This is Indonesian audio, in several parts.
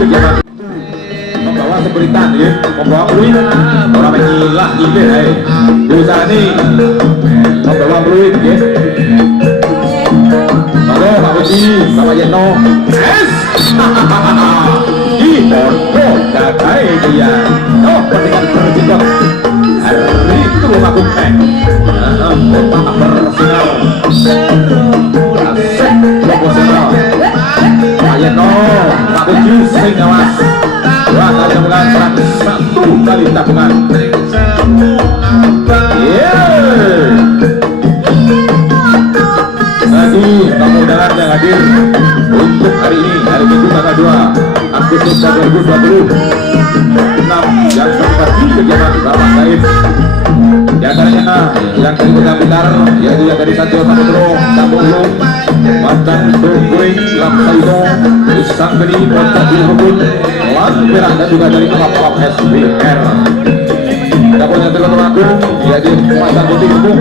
kegiatan membawa seberitan ya, membawa fluid orang menyilah ini usaha ini membawa fluid ya. Halo Pak Budi sama Yeno di Porto Dagai dia pertandingan berjikot hari itu aku Bapak bersinar asik proporsional Pak Yeno Pak Budi sing awas dua kali tabungan satu kali tabungan Tadi tamu undangan yang hadir untuk hari ini, hari Minggu tanggal 2 Agustus 2020 6 yang berbagi kegiatan Bapak Said. Di antaranya yang dari Kota Blitar, yaitu yang dari Sanjo Samudro, Tambulu, Mantan Turkuing, Lamsaito, Isanggeni, Kota Bilhubun, Lan Perak, dan juga dari Kelapa SBR. Adapun yang terlalu agung, yaitu Pasar Putih Gebung,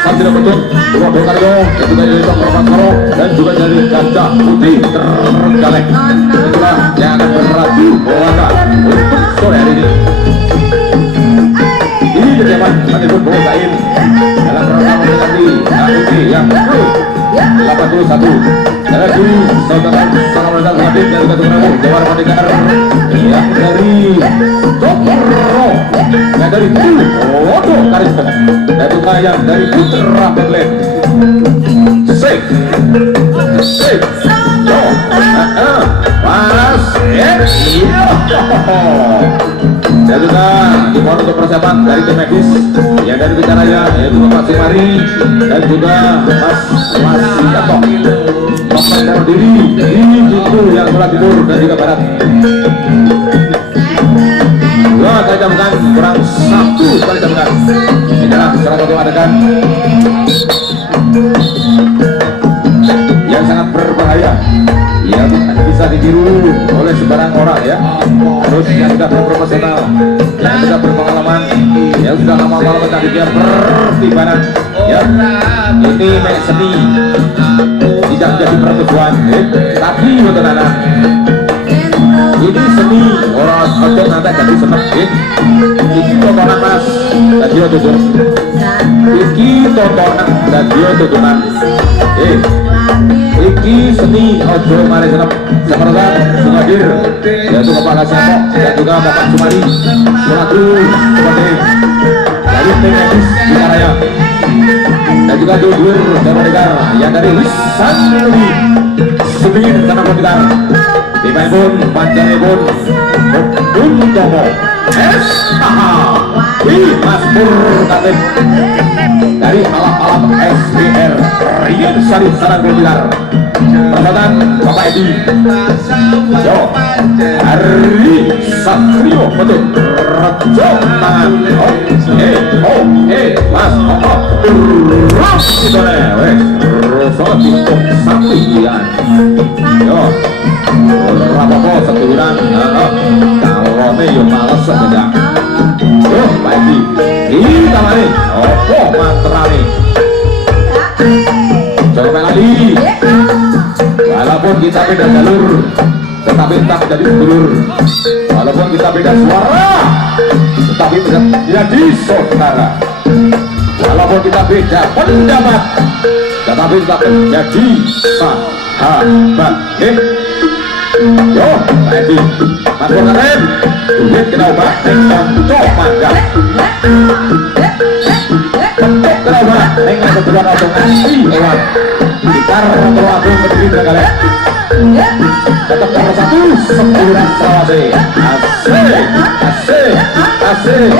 Sambil Betul, Purwodo Karyo, dan juga dari Tokro, dan juga dari Gajah Putih Terenggalek. Itulah yang akan beradu bola untuk sore hari ini. Ini kegiatan Manipur Bola Kain dalam program mendekati HUT yang ke-81. Dan lagi saudara sangat mendatang hadir dari Ketua Umum Dewan Pendekar yang dari Tokro, yang dari Purwodo Karispo, dan juga yang dari Putra Betlen. Sik, yo, pas, iya. Dan juga dimohon untuk persiapan dari tim medis yang dari bicaranya yaitu Bapak Sumari dan juga Mas Yato Bapak Diri itu yang telah tidur dan juga barat. Dua kali tabungan kurang satu kali tabungan. Inilah salah satu adegan yang sangat berbahaya yang bisa ditiru oleh sebarang orang ya. Terus yang sudah berprofesional, yang sudah berpengalaman, yang sudah lama-lama tadi dia pertimbangan ya. Ini seni tidak jadi pertujuan tapi untuk anak ini seni orang ojo nanti jadi seneng ini tontonan mas dan dia tutup ini tontonan dan dia tutupan iki seni ojo mari seneng seperti Sumadir yaitu Bapak Kasimo dan juga Bapak Sumari selaku seperti dari tim medis di Karaya dan juga Dudur dan Pendekar yang dari Lisan Ludi Subir karena Pendekar Dimainpun Panjanipun Buntomo Mas Purkatin dari alam-alam SBR Rian Syarif Sarang Pendekar Perbuatan Bapak Edi Yo Hari Satrio Betul Rejo Tangan Mas Ras Idone Wes Rosot Tiktok Sampian Yo Rapopo seturan kalau ini yo males sedang yo Pak Edi ini kamari opo mantrane coba lagi walaupun kita beda jalur tetapi tetap jadi sedulur walaupun kita beda suara tetapi tetap jadi saudara walaupun kita beda pendapat tetapi tetap menjadi sahabat yo Edi Mas Purkatin duit kita ubah dengan coba bentuk kita ubah dengan kebetulan untuk ngasih hewan gitar atau lagu berdiri berkali tetap nomor 1 semburan Sulawesi asik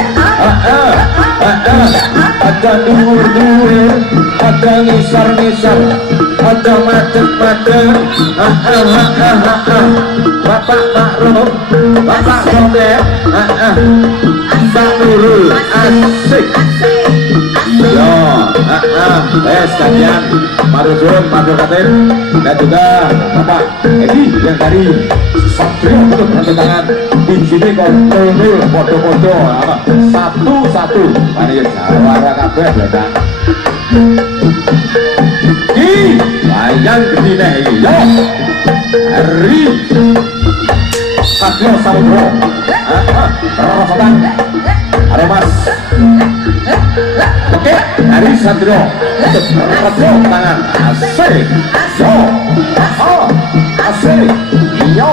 ada dur-dur ada ngisar-ngisar ada macet-macet Bapak Maklum Bapak Sodet Mbak Nurul asik yo sekalian Marusun Purkatin dan juga Bapak Edi yang dari Satrio untuk tangan di sini kontrol foto-foto satu-satu mari suara kabeh beda layang gede nih yo hari Satrio Samudro. Rosotan. Ada Mas. Oke, dari Satrio untuk Satrio tangan asik. Yo, asik. Yo,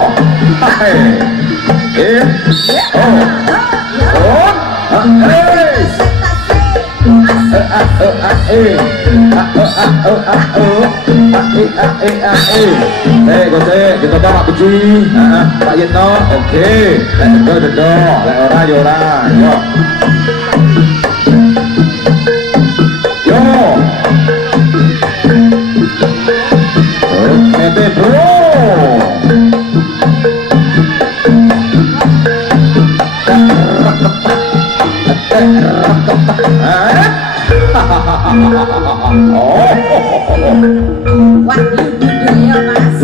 kita bawa biji, Pak Yitno, oke, dendo, ora yo. Oke, bro. Wah, judulnya Mas.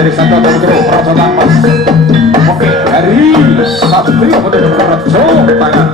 Dari satu Mas. Oke, dari Satrio tangan.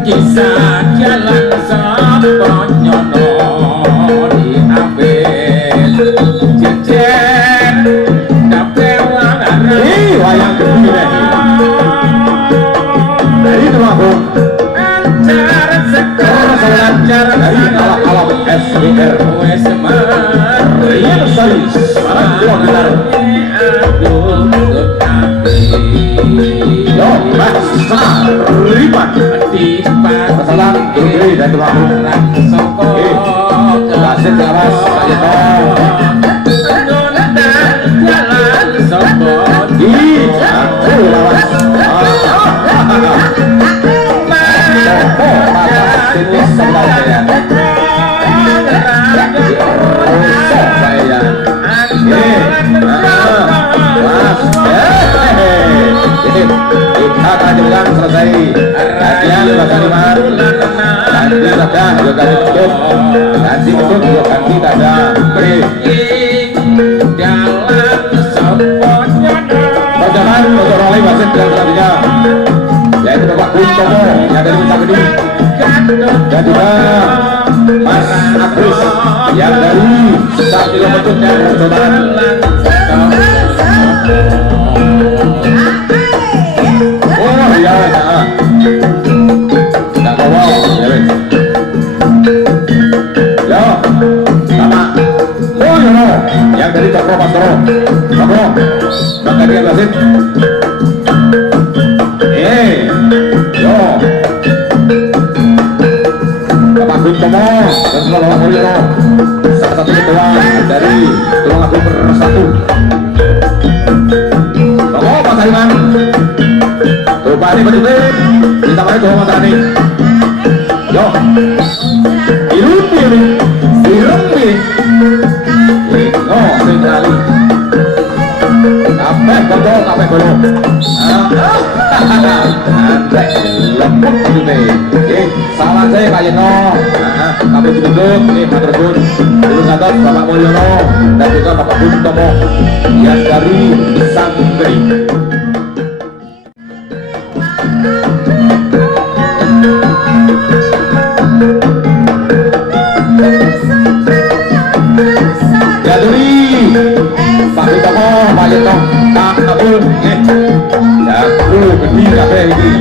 Kisah jalan Saponyono diambil jejer dapelan wayang gembira dari Temanggung cara sekarang cara dari alam SBR Rian Sari sekarang dua gitar yo Mas Ripan pesanan Guru dari Temanggung wasit lawas selesai latihan ganti tanda juga ganti tutup juga ganti tanda perjalanan untuk oleh wasit dan selanjutnya yaitu Bapak Kuntomo yang dari Puncak Gede dan juga Mas Agus yang dari Satrio Bentuk dan Percobaran. Oh iya, nggak bawa, ya wes. Yo, sama Mulyono yang dari Cokro Pastoro, Cokro, maka dia wasit. Yo, Bapak Kuntomo dan Bapak Mulyono, salah satu ketua dari Tulungagung Bersatu. Pak Saiman, tuh Pak ini berdiri, kita main tuh Mas Ani. Yo, irumpi, oh sekali. Kape belum. Nanti lembut gitu deh. Salah saya Pak Yeno. Kape duduk, Maturun, Dulu Gatot, Bapak Mulyono, dan juga Bapak Kuntomo yang dari Sanggeri. Pak Kuntomo, Pak Yeno, Kak Abul, Jago gede kabeh iki.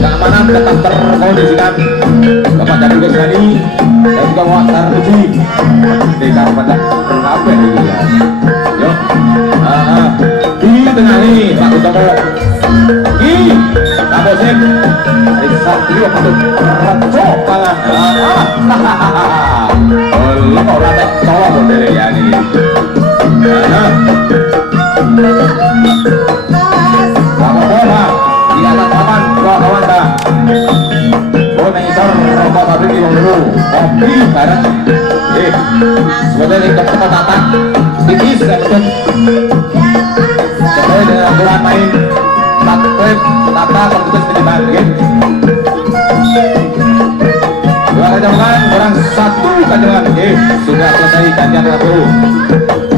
Keamanan tetap terkondisikan. Bapak Jadi Gusani dan juga Wak Tarmuji. Desa Batak kabeh iki ya. Yo. Di tengah ini Pak Kuntomo. Iki Kapolsek dari Satrio Patut Rajo Pangan. kok ora tek tolong modele ya ini. Nah. Apa-apa, di atas papan, kawan dah. Oh, mengisar rokok pabrik di dulu. Kopi bareng. Sebenarnya ini tempat tata. Tipis, ya betul. Sebenarnya dengan aturan main tata tertulis di balik. Dua kejangan, orang satu kejangan. Sudah selesai gantian satu.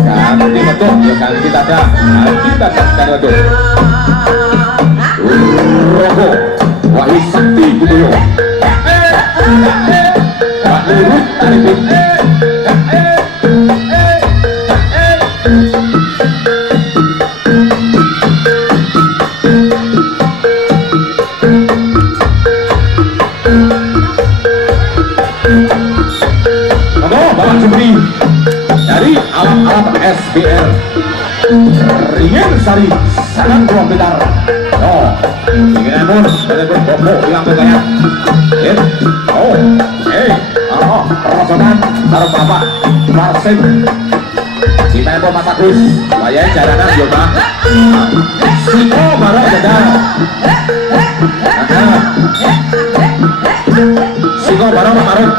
Ganti betul, ya ganti tata. Ganti tata betul. Rokok, Wahyu Sakti Budoyo. Pak Lurut Arifin. Bapak Jumri dari alat-alat SBR Ringen Sari sangat ruang pintar. Oh, ingin pun telepon bobo yang bergaya. Oh, rosokan taruh bapak Marsik. Si telepon Mas Agus, bayar jalanan Yoga. Siko barang jajan. Siko barang taruh.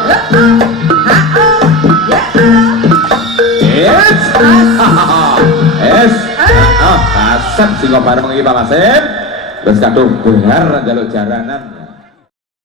Asap sing bareng iki Pak Masep. Wis kadung dengar njaluk jaranan.